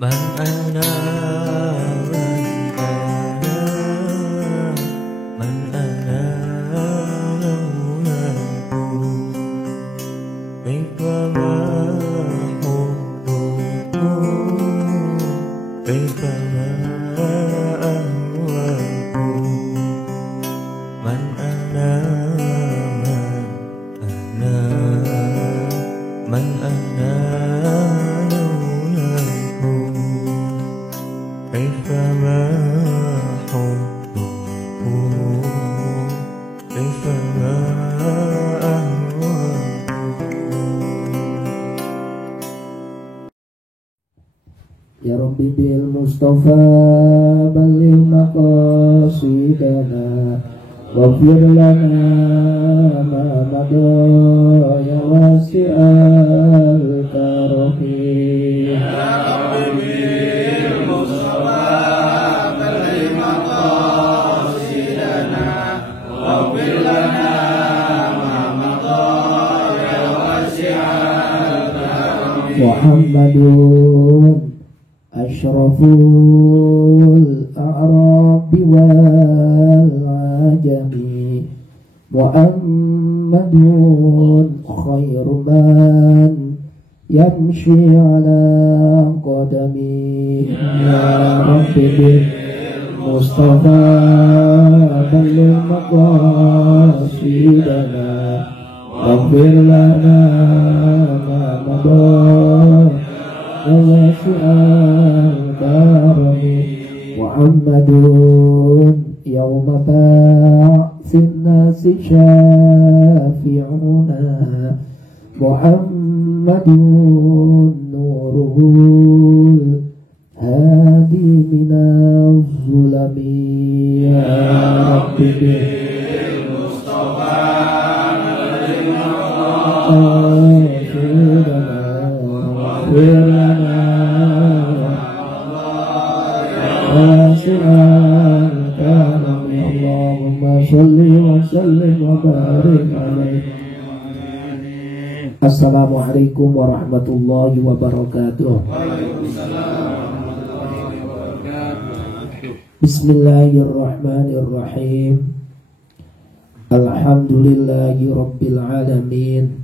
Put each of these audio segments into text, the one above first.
من أنا من أنا لولاه كيفما حبه كيفما أهواه من أنا من أنا لولاه كيفما حبه كيفما أهواه. Ya Rabbi bil Mustafa balligh maqasidana waghfir lana ma madha ya wasi'al karami. Ya Rabbi bil Mustafa balligh maqasidana waghfir lana ma madha ya wasi'al karami. Muhammadun Ashraful A'rabi wal Ajami Muhammadun khairu man yamshi ala qadami. Ya Rabbi bil Mustafa balligh maqasidana waghfir lana ma madha wasi'al karami. Muhammadun yawma ba'thin nasi syafi'una Muhammadun nuruhul hadi minaz zulami. Ya Rabbi bil Mustafa balligh maqasidana waghfir lana wasi'al karami. Allahumma sholli wa sallim wa barik alaihi. Assalamualaikum warahmatullahi wabarakatuh. Bismillahirrahmanirrahim. Alhamdulillahi rabbil alamin.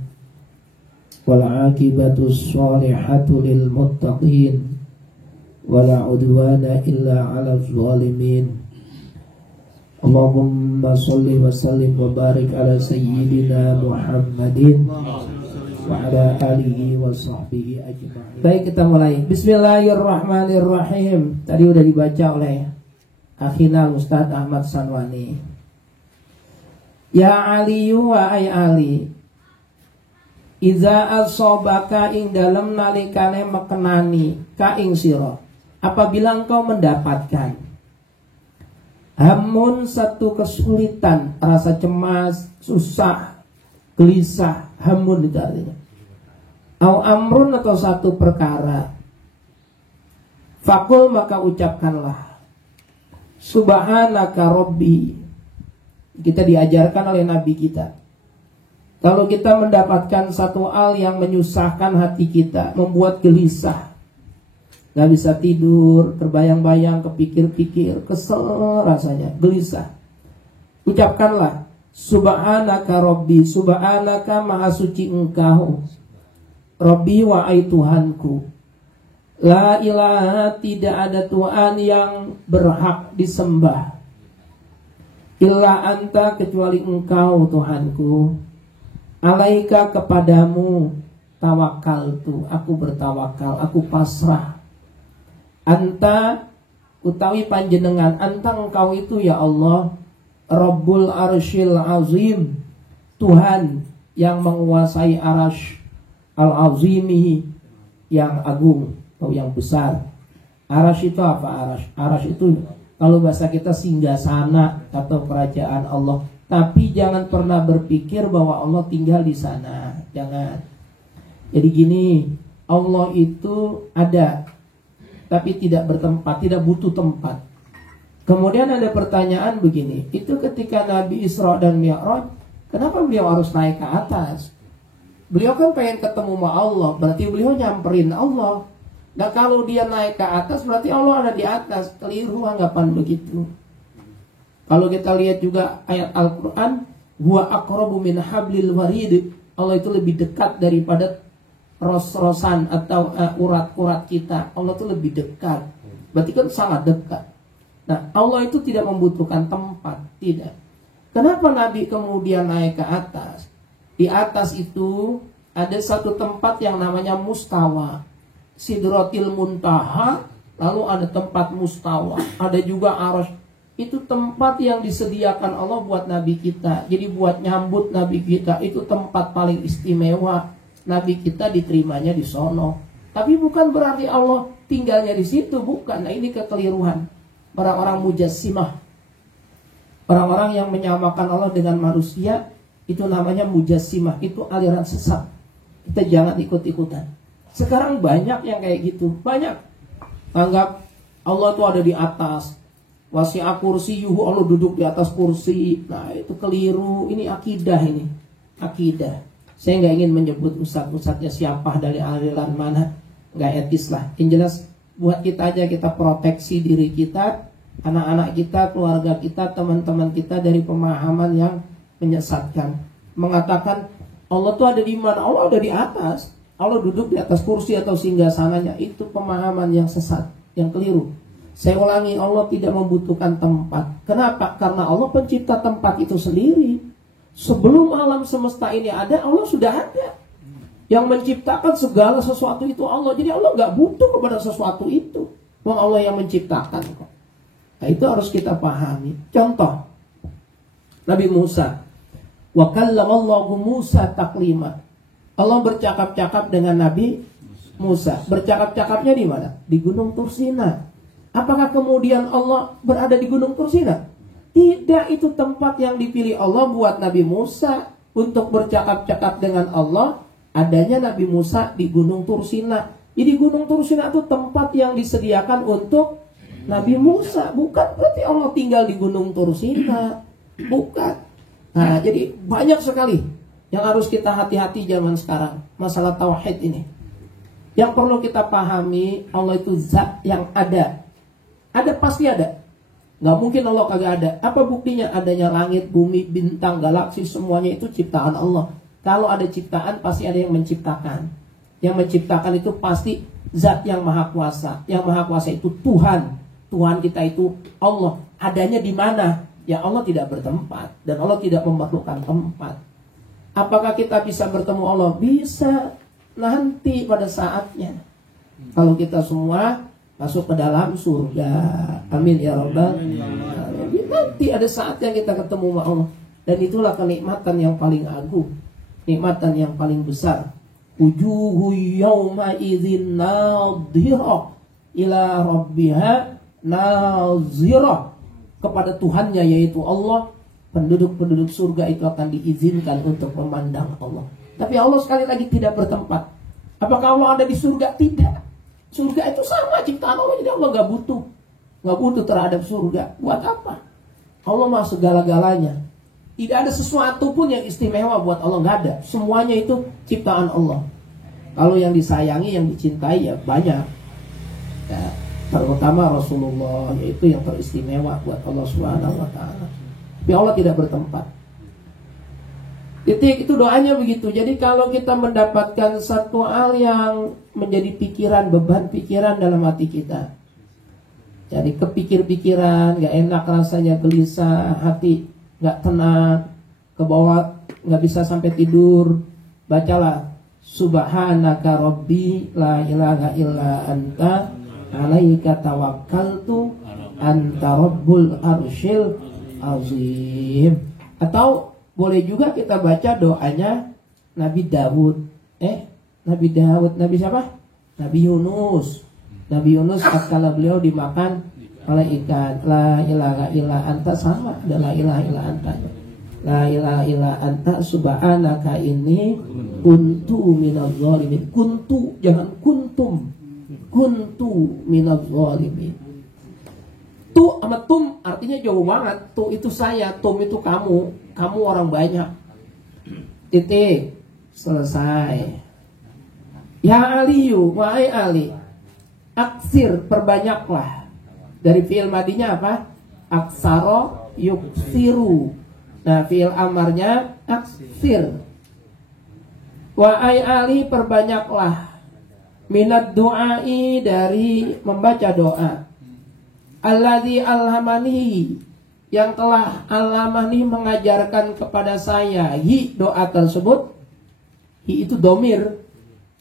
Wal aqibatu sholihatu lil muttaqin wala udwana illa 'alal zalimin. Allahumma sholli wa sallim wa barik ala sayyidina Muhammadin wa ala alihi wa sahbihi ajma'in. Baik, kita mulai. Bismillahirrahmanirrahim. Tadi udah dibaca oleh akhina Ustaz Ahmad Sanwani. Ya Aliyu wa ay Ali, iza asobaka ing dalem nalikane mekenani ka ing sira, apabila engkau mendapatkan hamun, satu kesulitan, rasa cemas, susah, gelisah, hamun itu artinya. Au amrun, atau satu perkara, fakul, maka ucapkanlah subhanaka rabbi. Kita diajarkan oleh Nabi kita, kalau kita mendapatkan satu hal yang menyusahkan hati kita, membuat gelisah, gak bisa tidur, terbayang-bayang, kepikir-pikir, kesel rasanya, gelisah, ucapkanlah subhanaka rabbi, subhanaka maha suci engkau, rabbi wa ai Tuhanku, la ilaha, tidak ada Tuhan yang berhak disembah, illa anta, kecuali engkau Tuhanku, alaika, kepadamu tawakaltu, aku bertawakal, aku pasrah, anta, utawi panjenengan, anta engkau itu ya Allah, Rabbul Arsyil Azim, Tuhan yang menguasai arasy al-azimi, yang agung atau yang besar. Arasy itu apa? Arasy itu kalau bahasa kita singgasana atau kerajaan Allah. Tapi jangan pernah berpikir bahwa Allah tinggal di sana. Jangan. Jadi gini, Allah itu ada, tapi tidak bertempat, tidak butuh tempat. Kemudian ada pertanyaan begini, itu ketika Nabi Isra dan Mi'raj, kenapa beliau harus naik ke atas? Beliau kan pengen ketemu sama Allah, berarti beliau nyamperin Allah. Nah kalau dia naik ke atas berarti Allah ada di atas. Keliru anggapan begitu. Kalau kita lihat juga ayat Al-Quran, huwa aqrabu min hablil warid. Allah itu lebih dekat daripada ros-rosan atau urat-urat kita. Allah itu lebih dekat. Berarti kan sangat dekat. Nah Allah itu tidak membutuhkan tempat. Tidak. Kenapa Nabi kemudian naik ke atas? Di atas itu ada satu tempat yang namanya mustawa, Sidratil Muntaha. Lalu ada tempat mustawa, ada juga arasy. Itu tempat yang disediakan Allah buat Nabi kita. Jadi buat nyambut Nabi kita, itu tempat paling istimewa. Nabi kita diterimanya di sono. Tapi bukan berarti Allah tinggalnya di situ, bukan. Nah ini kekeliruan orang-orang mujassimah. Orang-orang yang menyamakan Allah dengan manusia, itu namanya mujassimah. Itu aliran sesat. Kita jangan ikut-ikutan. Sekarang banyak yang kayak gitu. Banyak. Anggap Allah itu ada di atas. Wasi'a kursiyuhu, Allah duduk di atas kursi. Nah itu keliru. Ini akidah ini. Akidah. Saya nggak ingin menyebut ustadz-ustadznya siapa dari aliran mana. Nggak etis lah. Yang jelas buat kita aja, kita proteksi diri kita, anak-anak kita, keluarga kita, teman-teman kita dari pemahaman yang menyesatkan. Mengatakan Allah tuh ada di mana? Allah ada di atas. Allah duduk di atas kursi atau singgasananya. Itu pemahaman yang sesat, yang keliru. Saya ulangi, Allah tidak membutuhkan tempat. Kenapa? Karena Allah pencipta tempat itu sendiri. Sebelum alam semesta ini ada, Allah sudah ada. Yang menciptakan segala sesuatu itu Allah. Jadi Allah nggak butuh kepada sesuatu itu. Wong Allah yang menciptakan kok. Nah itu harus kita pahami. Contoh Nabi Musa. Wa kallamallahu Musa taklima. Allah bercakap-cakap dengan Nabi Musa. Bercakap-cakapnya di mana? Di Gunung Tursina. Apakah kemudian Allah berada di Gunung Tursina? Tidak, itu tempat yang dipilih Allah buat Nabi Musa untuk bercakap-cakap dengan Allah. Adanya Nabi Musa di Gunung Tursina. Jadi Gunung Tursina itu tempat yang disediakan untuk Nabi Musa. Bukan berarti Allah tinggal di Gunung Tursina. Bukan. Nah jadi banyak sekali yang harus kita hati-hati zaman sekarang. Masalah tauhid ini. Yang perlu kita pahami, Allah itu zat yang ada. Ada, pasti ada. Nggak mungkin Allah kagak ada. Apa buktinya? Adanya langit, bumi, bintang, galaksi, semuanya itu ciptaan Allah. Kalau ada ciptaan, pasti ada yang menciptakan. Yang menciptakan itu pasti zat yang maha kuasa. Yang maha kuasa itu Tuhan. Tuhan kita itu Allah. Adanya di mana? Ya Allah tidak bertempat. Dan Allah tidak memerlukan tempat. Apakah kita bisa bertemu Allah? Bisa, nanti pada saatnya. Kalau kita semua masuk ke dalam surga. Amin ya Rabbal alamin. Nanti ada saatnya kita ketemu sama Allah. Dan itulah kenikmatan yang paling agung. Nikmatan yang paling besar. Wujuhu yawma idzin nadhirah ila rabbiha nazirah. Kepada Tuhannya yaitu Allah, penduduk-penduduk surga itu akan diizinkan untuk memandang Allah. Tapi Allah sekali lagi tidak bertempat. Apakah Allah ada di surga? Tidak. Surga itu sama ciptaan Allah. Jadi Allah gak butuh terhadap surga. Buat apa? Allah mah segala-galanya. Tidak ada sesuatu pun yang istimewa buat Allah. Gak ada. Semuanya itu ciptaan Allah. Kalau yang disayangi, yang dicintai ya banyak. Ya, terutama Rasulullah, yaitu yang teristimewa buat Allah Subhanahu wa ta'ala. Tapi Allah tidak bertempat. Titik, itu doanya begitu. Jadi kalau kita mendapatkan satu hal yang menjadi pikiran, beban pikiran dalam hati kita, jadi kepikir-pikiran, gak enak rasanya, gelisah, hati gak tenang, ke bawah gak bisa sampai tidur, bacalah Subhanaka Rabbi la ilaha illa anta alaika tawakkaltu anta rabbul arsyil azim. Atau boleh juga kita baca doanya Nabi Daud. Nabi Daud, Nabi siapa? Nabi Yunus. Nabi Yunus tatkala beliau dimakan oleh ikan. La ilaha illa anta, sama ada la ilaha illa anta. La ilaha illa anta subhanaka inni kuntu minadz zalimin. Kuntu, jangan kuntum. Kuntu minadz zalimin. Tu sama tum artinya jauh banget. Tu itu saya, tum itu kamu. Kamu orang banyak. Titik. Selesai. Ya Aliyu, wahai Ali, Aksir, perbanyaklah. Dari fi'il madinya apa? Aksaro yuksiru. Nah, fi'il amarnya aksir. Wa ali, perbanyaklah. Minat du'ai, dari membaca doa. Alladzi alhamani, yang telah alhamani mengajarkan kepada saya. Hi, doa tersebut. Hi itu domir.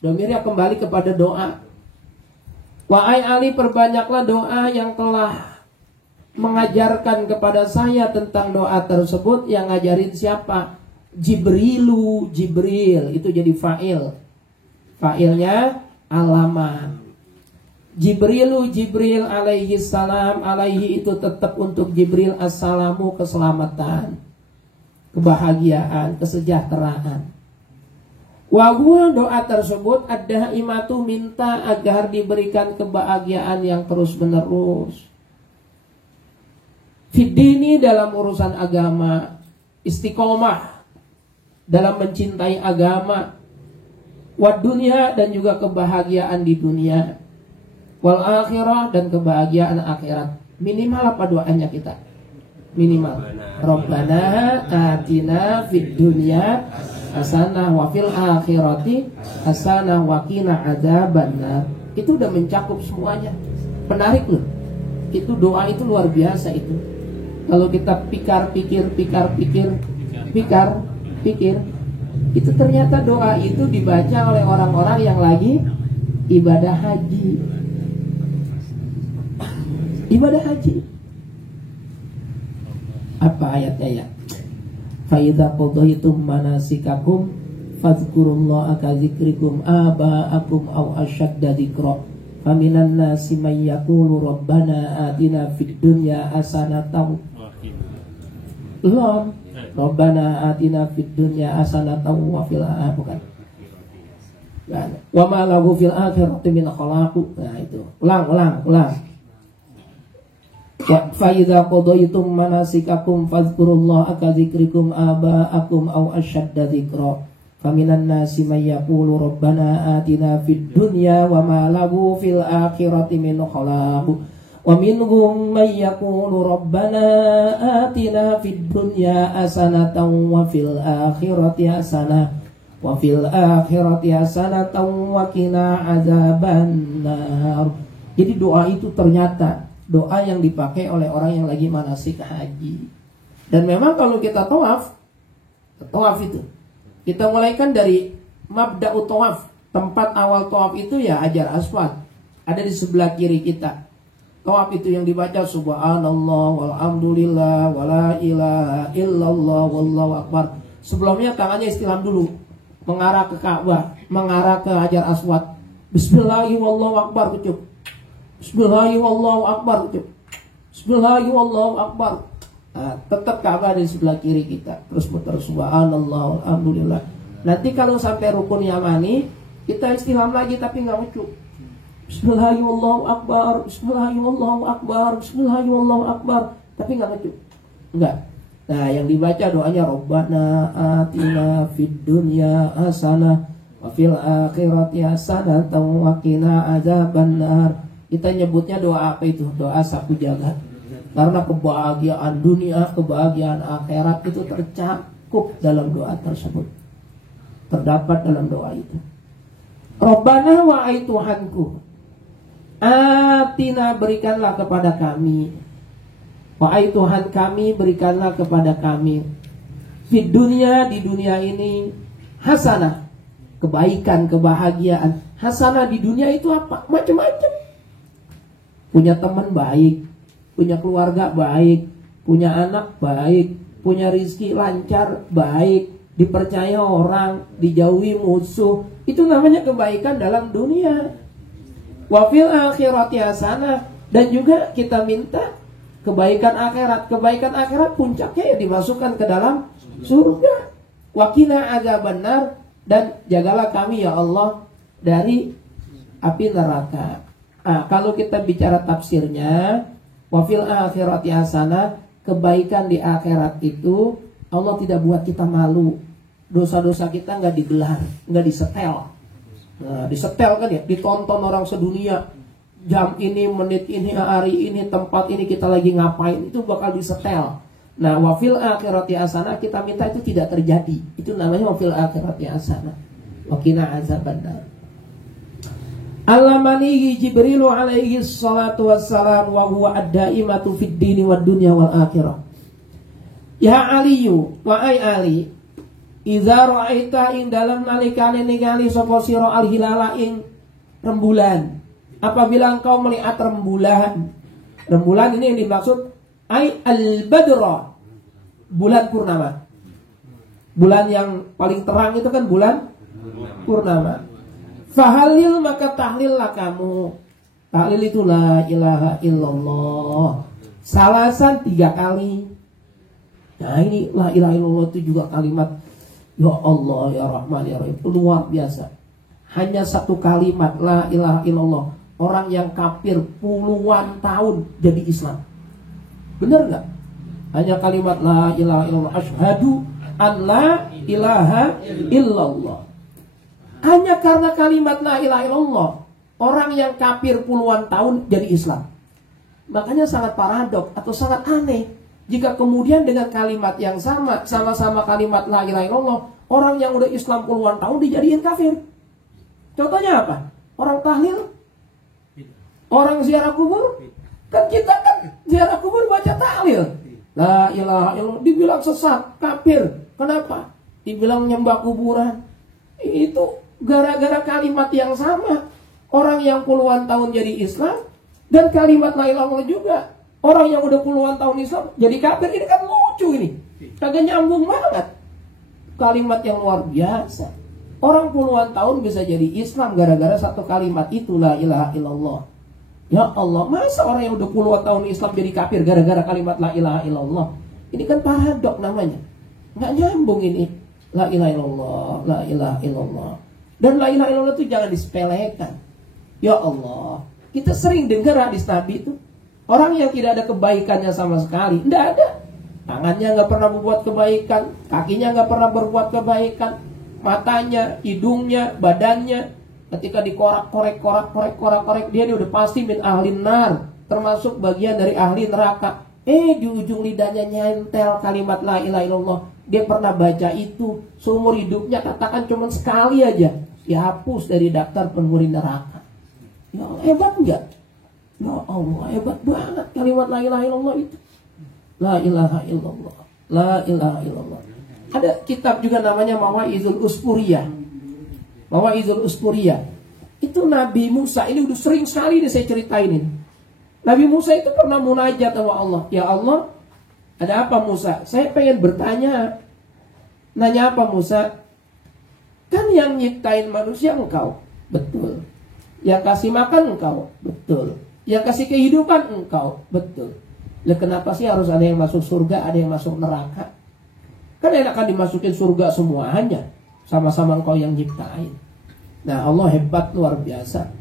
Domirnya kembali kepada doa. Wa ali, perbanyaklah doa yang telah mengajarkan kepada saya tentang doa tersebut. Yang ngajarin siapa? Jibril, itu jadi fa'il. Fa'ilnya alama. Jibril alaihi salam, alaihi itu tetap untuk Jibril, assalamu, keselamatan, kebahagiaan, kesejahteraan. Wa huwa, doa tersebut ada imatu, minta agar diberikan kebahagiaan yang terus menerus. Fiddini, dalam urusan agama, istiqomah dalam mencintai agama, wad dunia, dan juga kebahagiaan di dunia, wal akhirah, dan kebahagiaan akhirat. Minimal apa doanya kita? Minimal Rabbana atina fid dunya hasanah wa fil akhirati hasanah wa qina adzabannar. Itu udah mencakup semuanya. Menarik loh. Itu doa itu luar biasa itu. Kalau kita pikir, itu ternyata doa itu dibaca oleh orang-orang yang lagi ibadah haji. Ibadah haji. Apa ayatnya ya? Fa idza qadaytum manasikakum fadhkurullaha ka dzikrikum aba'akum aw ashadda dzikra. Faminan nasi may yaqulu rabbana atina fid dunya hasanatan. Rabbana atina fid dunya hasanatan wa fil akhirati. Wa ma lahu fil akhirati min khalaq. Nah itu. Ulang. Fa idza qadaytum manasikakum fadhkurullaha ka dzikrikum aba'akum aw ashadda dzikra. Faminan nasi may yaqulu rabbana atina fid dunya wa ma lahu fil akhirati min khalaq. Wa minhum may yaqulu rabbana atina fid dunya hasanatan wa fil akhirati hasanah wa fil akhirati hasanatan wa qina adzabannar. Jadi doa itu ternyata doa yang dipakai oleh orang yang lagi manasik haji. Dan memang kalau kita tawaf itu kita mulaikan dari mabda'ut tawaf. Tempat awal tawaf itu ya Hajar Aswad, ada di sebelah kiri kita. Tawaf itu yang dibaca subhanallah walhamdulillah wala ilaha illallah wallahu akbar. Sebelumnya tangannya istilam dulu, mengarah ke Ka'bah, mengarah ke Hajar Aswad. Bismillahirrahmanirrahim wallahu akbar kecup. Bismillahirrahmanirrahim wallahu akbar kecup. Bismillahirrahmanirrahim wallahu akbar. Nah, tetap Ka'bah di sebelah kiri kita. Terus putar subhanallah alhamdulillah. Nanti kalau sampai rukun yamani, kita istilam lagi tapi nggak ucup. Bismillahirrahmanirrahim wallahu akbar, Bismillahirrahmanirrahim wallahu akbar, Bismillahirrahmanirrahim wallahu akbar, tapi nggak ucup. Enggak. Nah, yang dibaca doanya Rabbana atina fid dunya hasanah wa fil akhirati hasanah wa qina adzabannar. Kita nyebutnya doa apa itu? Doa sapu jagat. Karena kebahagiaan dunia, kebahagiaan akhirat itu tercakup dalam doa tersebut. Terdapat dalam doa itu. Rabbana wahai Tuhanku, atina berikanlah kepada kami. Wahai Tuhan kami, berikanlah kepada kami. Di dunia ini hasanah, kebaikan, kebahagiaan. Hasanah di dunia itu apa? Macam-macam. Punya teman baik, punya keluarga baik, punya anak baik, punya rizki lancar baik, dipercaya orang, dijauhi musuh. Itu namanya kebaikan dalam dunia. Wa fil akhirati hasanah, dan juga kita minta kebaikan akhirat. Kebaikan akhirat puncaknya ya dimasukkan ke dalam surga. Wa qina adzabannar, dan jagalah kami ya Allah dari api neraka. Kalau kita bicara tafsirnya, wa fil akhirati hasanah, kebaikan di akhirat itu Allah tidak buat kita malu. Dosa-dosa kita nggak digelar, nggak disetel. Nah, disetel kan ya, ditonton orang sedunia. jam ini, menit ini, hari ini, tempat ini kita lagi ngapain, itu bakal disetel. Nah, wafil akhirati hasanah, kita minta itu tidak terjadi. Itu namanya wafil akhirati hasanah. Waqina azabannar. Allamani Jibrilu alaihi salatu wassalam wa huwa ad-daimatu fid dini wad dunya wal akhirah. Ya Aliyu, wa ai Ali, idza ra'aita ing dalam nalikane ningali sapa sira al-hilala ing rembulan. Apabila engkau melihat rembulan. Rembulan ini yang dimaksud ai al-badra, bulan purnama. Bulan yang paling terang itu kan bulan purnama. Fahalil, maka tahlillah kamu. Tahlil itu la ilaha illallah. Salasan 3 kali. Nah ini la ilaha illallah itu juga kalimat ya Allah ya Rahman ya Rahim, itu luar biasa. Hanya 1 kalimat la ilaha illallah, orang yang kafir puluhan tahun jadi Islam. Benar nggak? Hanya kalimat la ilaha illallah, asyhadu an la ilaha illallah. Hanya karena kalimat la ilaha illallah, orang yang kafir puluhan tahun jadi Islam. Makanya sangat paradok atau sangat aneh jika kemudian dengan kalimat yang sama-sama kalimat la ilaha illallah, orang yang udah Islam puluhan tahun dijadiin kafir. Contohnya apa? Orang tahlil, orang ziarah kubur. Kan kita kan ziarah kubur baca tahlil, la ilaha illallah, dibilang sesat, kafir. Kenapa? Dibilang nyembah kuburan. Itu gara-gara kalimat yang sama. Orang yang puluhan tahun jadi Islam, dan kalimat la ilaha illallah juga. Orang yang udah puluhan tahun Islam jadi kafir. Ini kan lucu ini, kagak nyambung banget. Kalimat yang luar biasa. Orang puluhan tahun bisa jadi Islam gara-gara 1 kalimat itu, la ilaha illallah. Ya Allah, masa orang yang udah puluhan tahun Islam jadi kafir gara-gara kalimat la ilaha illallah? Ini kan paradok namanya. Nggak nyambung ini. La ilaha illallah, la ilaha illallah. Dan la ilaha illallah itu jangan disepelekan. Ya Allah, kita sering dengar hadis Nabi itu, orang yang tidak ada kebaikannya sama sekali, tidak ada. Tangannya nggak pernah berbuat kebaikan, kakinya nggak pernah berbuat kebaikan, matanya, hidungnya, badannya, ketika dikorak-korek, dia udah pasti min ahlin nar, termasuk bagian dari ahli neraka. Di ujung lidahnya nyentel kalimat la ilaha illallah. Dia pernah baca itu seumur hidupnya, katakan cuma sekali aja, dihapus dari daftar penghuni neraka. Ya Allah, hebat enggak? Ya Allah, hebat banget kalimat la ilaha illallah itu. La ilaha illallah, la ilaha illallah. Ada kitab juga namanya Mawaizul Usfuriyah. Mawaizul Usfuriyah. Itu Nabi Musa, ini udah sering sekali nih saya ceritain ini. Nabi Musa itu pernah munajat sama Allah. Ya Allah, ada apa Musa? Saya pengen bertanya. Nanya apa Musa? Kan yang nyiptain manusia engkau. Betul. Yang kasih makan engkau. Betul. Yang kasih kehidupan engkau. Betul. Lah kenapa sih harus ada yang masuk surga, ada yang masuk neraka? Kan enakan dimasukin surga semuanya. Sama-sama engkau yang nyiptain. Nah Allah hebat luar biasa.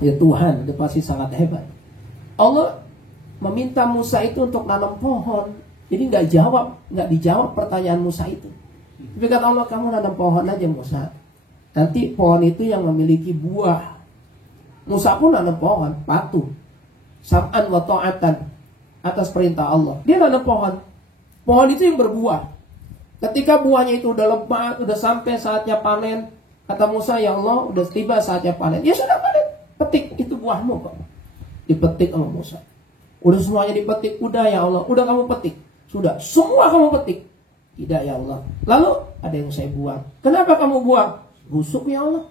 Ya Tuhan itu pasti sangat hebat. Allah meminta Musa itu untuk nanam pohon. Jadi nggak dijawab pertanyaan Musa itu. Tapi kata Allah, kamu nanam pohon aja Musa. Nanti pohon itu yang memiliki buah. Musa pun nanam pohon, patuh. Sam'an wa ta'atan, atas perintah Allah. Dia nanam pohon. Pohon itu yang berbuah. Ketika buahnya itu udah lebat, udah sampai saatnya panen, kata Musa, ya Allah, udah tiba saatnya panen. Ya sudah panen, petik itu buahmu kok. Dipetik sama Musa. Udah semuanya dipetik, udah ya Allah, udah kamu petik. Sudah, semua kamu petik. Tidak ya Allah. Lalu ada yang saya buang. Kenapa kamu buang? Busuk ya Allah.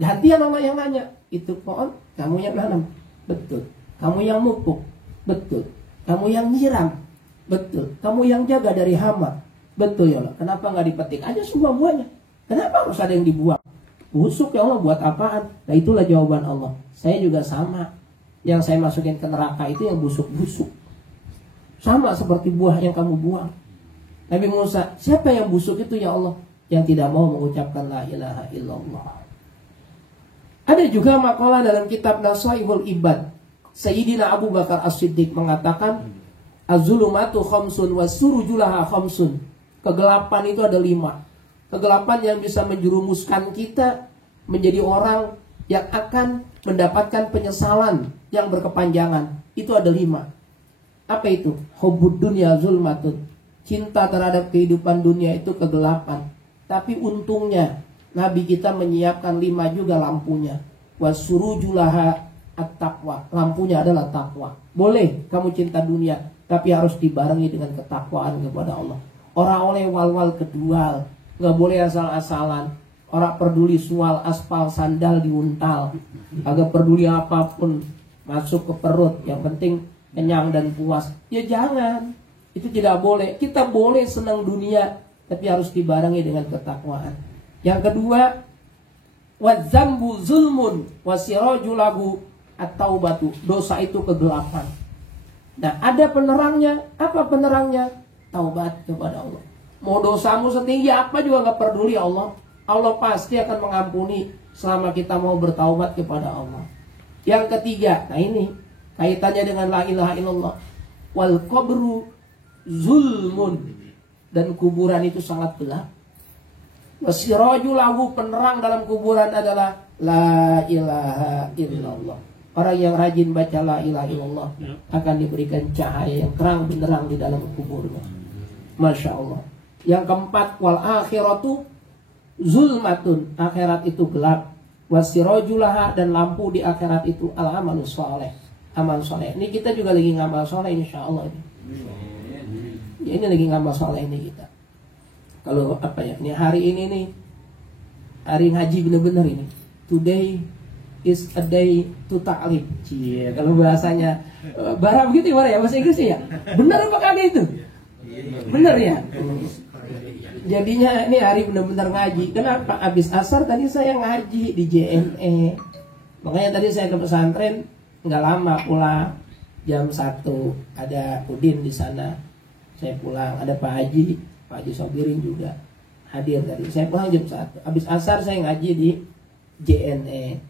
Gantian Allah yang nanya. Itu pohon, kamu yang nanam. Betul. Kamu yang mupuk. Betul. Kamu yang nyiram. Betul. Kamu yang jaga dari hama. Betul ya Allah. Kenapa nggak dipetik aja semua buahnya? Kenapa harus ada yang dibuang? Busuk ya Allah, buat apaan? Nah itulah jawaban Allah. Saya juga sama. Yang saya masukin ke neraka itu yang busuk-busuk. Sama seperti buah yang kamu buang. Nabi Musa, siapa yang busuk itu ya Allah? Yang tidak mau mengucapkan la ilaha illallah. Ada juga makalah dalam kitab Nasaihul Ibad. Sayyidina Abu Bakar As-Siddiq mengatakan, Az-zulumatu khamsun wa surujulaha khamsun. Kegelapan itu ada 5. Kegelapan yang bisa menjerumuskan kita menjadi orang yang akan mendapatkan penyesalan yang berkepanjangan. Itu ada 5. Apa itu? Hubbud dunya zulmatun. Cinta terhadap kehidupan dunia itu kegelapan. Tapi untungnya Nabi kita menyiapkan 5 juga lampunya. Wasurujulaha at-taqwa. Lampunya adalah takwa. Boleh kamu cinta dunia, tapi harus dibarengi dengan ketakwaan kepada Allah. Orang oleh wal-wal kedual, nggak boleh asal-asalan. Orang peduli soal aspal sandal diuntal, agak peduli apapun masuk ke perut. Yang penting kenyang dan puas. Ya jangan, itu tidak boleh. Kita boleh senang dunia, tapi harus dibarengi dengan ketakwaan. Yang kedua, wadzambu zulmun wasirajulabu at-taubatu. Dosa itu kegelapan. Nah, ada penerangnya. Apa penerangnya? Taubat kepada Allah. Mau dosamu setinggi apa juga gak peduli Allah. Allah pasti akan mengampuni selama kita mau bertaubat kepada Allah. Yang ketiga, nah ini kaitannya dengan la ilaha illallah. Wal qabru zulmun. Dan kuburan itu sangat gelap. Wasirajulahu, penerang dalam kuburan adalah la ilaha illallah. Orang yang rajin baca la ilaha illallah akan diberikan cahaya yang terang benderang di dalam kuburnya. Masya Allah. Yang keempat, wal akhiratu zulmatun. Akhirat itu gelap. Wasirajulaha, dan lampu di akhirat itu al amal soleh. Amal soleh. Ini kita juga lagi ngamal soleh insya Allah ini. Ya, ini lagi ngamal soleh ini kita. Kalau apa ya? Ini hari ini nih, hari ngaji bener-bener ini. Today is a day to ta'lim. Cie, kalau bahasanya barang begitu gimana ya bahasa Inggrisnya ya? Bener apa kagak itu? Bener ya? Jadinya ini hari benar-benar ngaji. Kenapa? Habis asar tadi saya ngaji di JNE. Makanya tadi saya ke pesantren nggak lama pulang. Jam 1 ada Udin di sana. Saya pulang, ada Pak Haji Sobirin juga hadir tadi. Saya pulang jam 1. Habis asar saya ngaji di JNE.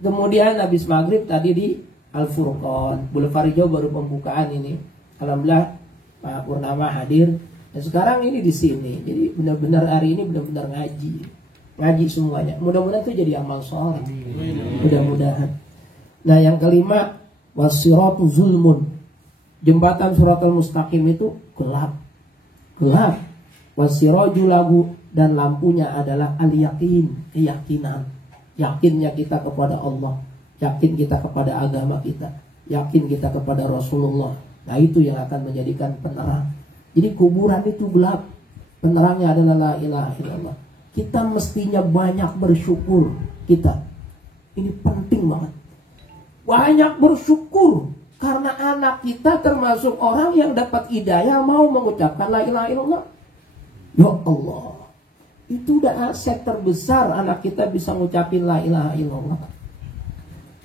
Kemudian habis maghrib tadi di Al-Furqon. Boulevard Hijau baru pembukaan ini. Alhamdulillah Pak Purnama hadir. Dan sekarang ini di sini. Jadi benar-benar hari ini benar-benar ngaji semuanya. Mudah-mudahan itu jadi amal soleh. Mudah-mudahan. Nah, yang kelima, wasiratu zulmun. Jembatan Siratal Mustaqim itu gelap. Gelap. Wasirajulagu, dan lampunya adalah al-yakin, keyakinan. Yakinnya kita kepada Allah, yakin kita kepada agama kita, yakin kita kepada Rasulullah. Nah, itu yang akan menjadikan penerang. Jadi kuburan itu gelap, penerangnya adalah la ilaha illallah. Kita mestinya banyak bersyukur kita. Ini penting banget. Banyak bersyukur karena anak kita termasuk orang yang dapat hidayah mau mengucapkan la ilaha illallah. Ya Allah, itu udah aset terbesar anak kita bisa ngucapin la ilaha illallah.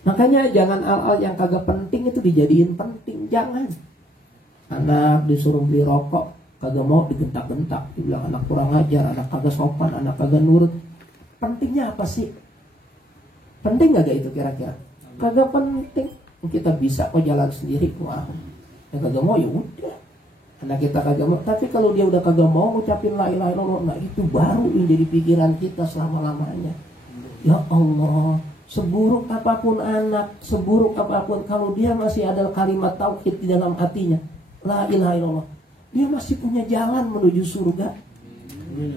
Makanya jangan hal-hal yang kagak penting itu dijadiin penting, jangan. Anak disuruh beli rokok, kagak mau, digentak-gentak, dibilang anak kurang ajar, anak kagak sopan, anak kagak nurut. Pentingnya apa sih? Penting gak itu kira-kira? Kagak penting. Kita bisa kok jalan sendiri, wah. Yang kagak mau ya udah. Anak kita kagak mau, tapi kalau dia udah kagak mau ngucapin la ilaha illallah, nah itu baru yang jadi pikiran kita selama-lamanya. Ya Allah, seburuk apapun anak, seburuk apapun, kalau dia masih ada kalimat tauhid di dalam hatinya, la ilaha illallah, dia masih punya jalan menuju surga.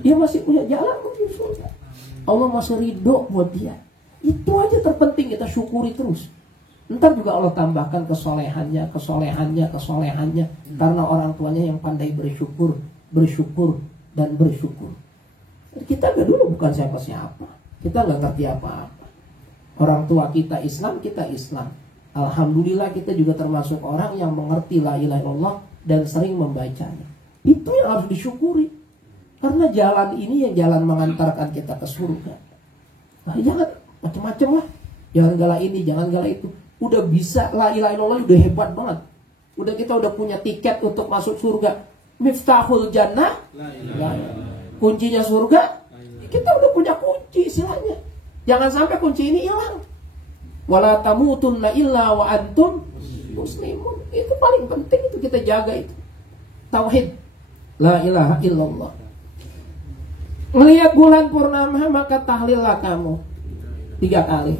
Dia masih punya jalan menuju surga. Allah masih ridho buat dia. Itu aja terpenting, kita syukuri terus. Ntar juga Allah tambahkan kesolehannya. Karena orang tuanya yang pandai bersyukur, dan bersyukur. Kita gak dulu bukan siapa-siapa. Kita gak ngerti apa-apa. Orang tua kita Islam, kita Islam. Alhamdulillah kita juga termasuk orang yang mengerti la ilaha illallah dan sering membacanya. Itu yang harus disyukuri. Karena jalan ini yang jalan mengantarkan kita ke surga. Nah, jangan macam-macam lah. Jangan gala ini, jangan gala itu. Udah bisa la ilaha illallah, udah hebat banget. Udah kita udah punya tiket untuk masuk surga. Miftahul jannah, kuncinya surga. Kita udah punya kunci istilahnya. Jangan sampai kunci ini hilang. Wala tamutunna illa wa antum muslimun. Itu paling penting, itu kita jaga itu. Tauhid. La ilaha illallah. Melihat bulan purnama maka tahlillah kamu 3 kali.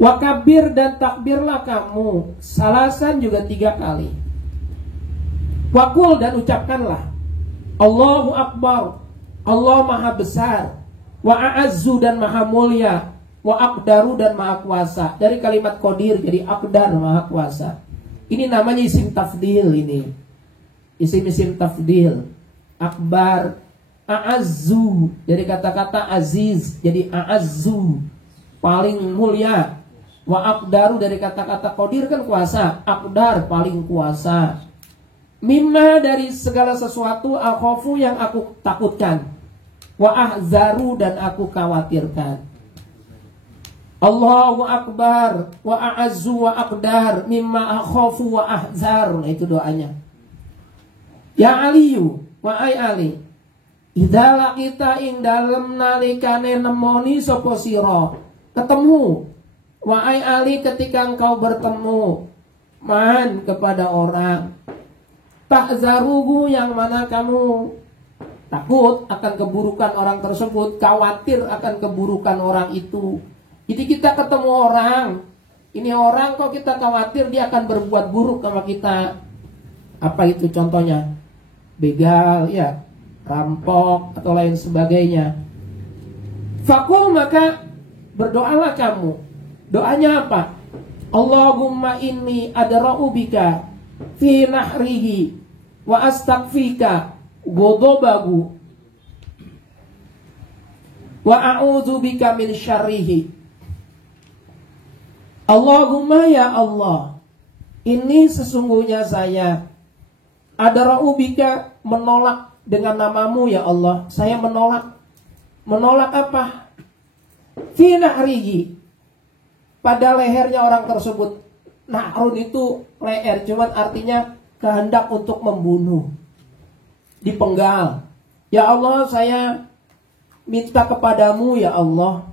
Wakabir dan takbirlah kamu. Salasan juga 3 kali. Wakul dan ucapkanlah Allahu Akbar, Allah maha besar. Wa a'azzu dan maha mulia. Wa aqdaru dan maha kuasa. Dari kalimat qadir jadi aqdar, maha kuasa. Ini namanya isim tafdil ini. Isim tafdil. Akbar, a'azzu dari kata-kata aziz jadi a'azzu, paling mulia. Wa aqdaru dari kata-kata qadir kan kuasa, aqdar paling kuasa. Mimma dari segala sesuatu akhafu yang aku takutkan. Wa ahzaru dan aku khawatirkan. Allahu Akbar wa a'azzu wa aqdar mimma akhafu wa ahzar. Nah, itu doanya. Ya Aliyu wa ai Ali, idza laqita ing dalem nalikane nemoni sapa sira, ketemu. Wa ai Ali ketika engkau bertemu man kepada orang, tahzaruhu yang mana kamu takut akan keburukan orang tersebut, khawatir akan keburukan orang itu. Jadi kita ketemu orang, ini orang kok kita khawatir dia akan berbuat buruk sama kita. Apa itu contohnya? Begal, ya, rampok atau lain sebagainya. Fakul maka berdoalah kamu. Doanya apa? Allahumma inni adra'u bika fi nahrihi wa astaghfika ghadabahu wa a'udzu bika min syarrihi. Allahumma ya Allah, ini sesungguhnya saya adra'u bika, menolak dengan namamu ya Allah. Saya menolak. Menolak apa? Fi nahrihi, pada lehernya orang tersebut. Nahrun itu leher, cuman artinya kehendak untuk membunuh, dipenggal. Ya Allah, saya minta kepadamu ya Allah,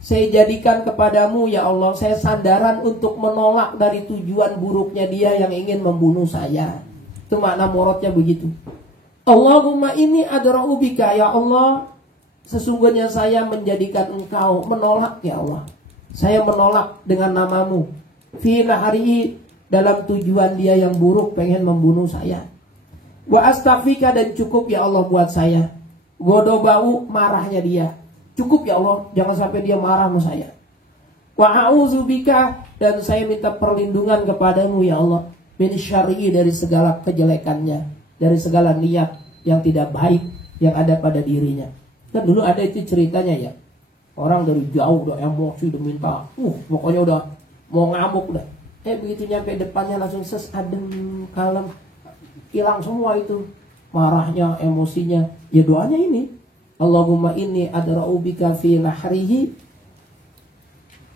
saya jadikan kepadamu ya Allah, saya sandaran untuk menolak dari tujuan buruknya dia yang ingin membunuh saya. Itu makna muradnya begitu. Allahumma inni adra'u bika, ya Allah, sesungguhnya saya menjadikan engkau, menolak ya Allah, saya menolak dengan namamu. Fi nahari, dalam tujuan dia yang buruk pengen membunuh saya. Wa astaghfika, dan cukup ya Allah buat saya. Godobau, marahnya dia. Cukup ya Allah, jangan sampai dia marah sama saya. Wa a'udzubika, dan saya minta perlindungan kepadamu ya Allah, min syarri, dari segala kejelekannya, dari segala niat yang tidak baik yang ada pada dirinya. Dan dulu ada itu ceritanya ya, orang dari jauh udah emosi, udah minta, pokoknya udah mau ngamuk dah. Begitu nyampe depannya langsung adem, kalem, hilang semua itu marahnya, emosinya. Ya doanya ini, Allahumma inni adra'u bika fi nahrihi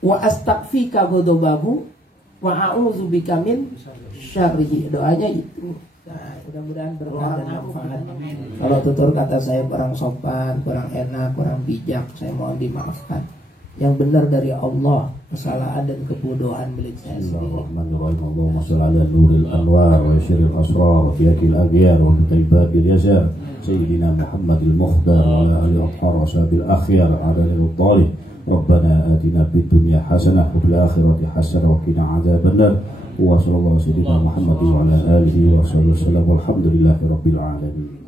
wa astaghfika ghadabahu wa a'udzu bika min syarrihi. Doanya itu. Nah, mudah-mudahan berkah dan manfaat. Kalau tutur kata saya kurang sopan, kurang enak, kurang bijak, saya mohon dimaafkan. Yang benar dari Allah, kesalahan dan kebodohan milik saya sendiri. Allahumma shalli ala nuril anwar wa syiril asrar wa fiyakil aghyar wa mutaibabil yazar sayyidina Muhammadil Mukhtar wa ala alihi wa sahbihi akhyar adalil talib. Rabbana atina fid dunya hasanah wa fil akhirati hasanah wa qina adzabannar. Wa sallallahu sayyidina Muhammadin wa ala alihi wa sahbihi wasallam. Walhamdulillahirabbil alamin.